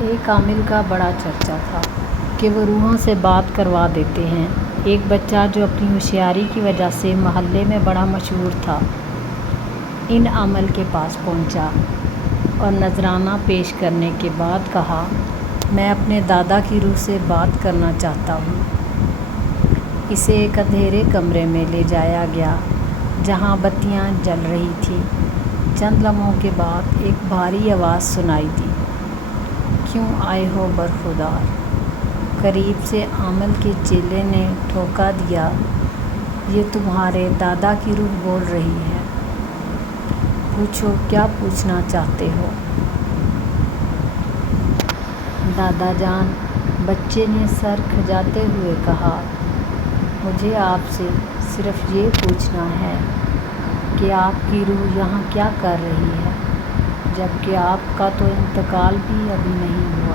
ایک عامل کا بڑا چرچا تھا کہ وہ روحوں سے بات کروا دیتے ہیں۔ ایک بچہ جو اپنی ہوشیاری کی وجہ سے محلے میں بڑا مشہور تھا، ان عامل کے پاس پہنچا اور نذرانہ پیش کرنے کے بعد کہا، میں اپنے دادا کی روح سے بات کرنا چاہتا ہوں۔ اسے ایک اندھیرے کمرے میں لے جایا گیا جہاں بتیاں جل رہی تھیں۔ چند لمحوں کے بعد ایک بھاری آواز سنائی دی، کیوں آئے ہو برخودار؟ قریب سے عامل کے چیلے نے ٹھوکا دیا، یہ تمہارے دادا کی روح بول رہی ہے، پوچھو کیا پوچھنا چاہتے ہو؟ دادا جان، بچے نے سر کھجاتے ہوئے کہا، مجھے آپ سے صرف یہ پوچھنا ہے کہ آپ کی روح یہاں کیا کر رہی ہے، جبکہ آپ کا تو انتقال بھی ابھی نہیں ہوا۔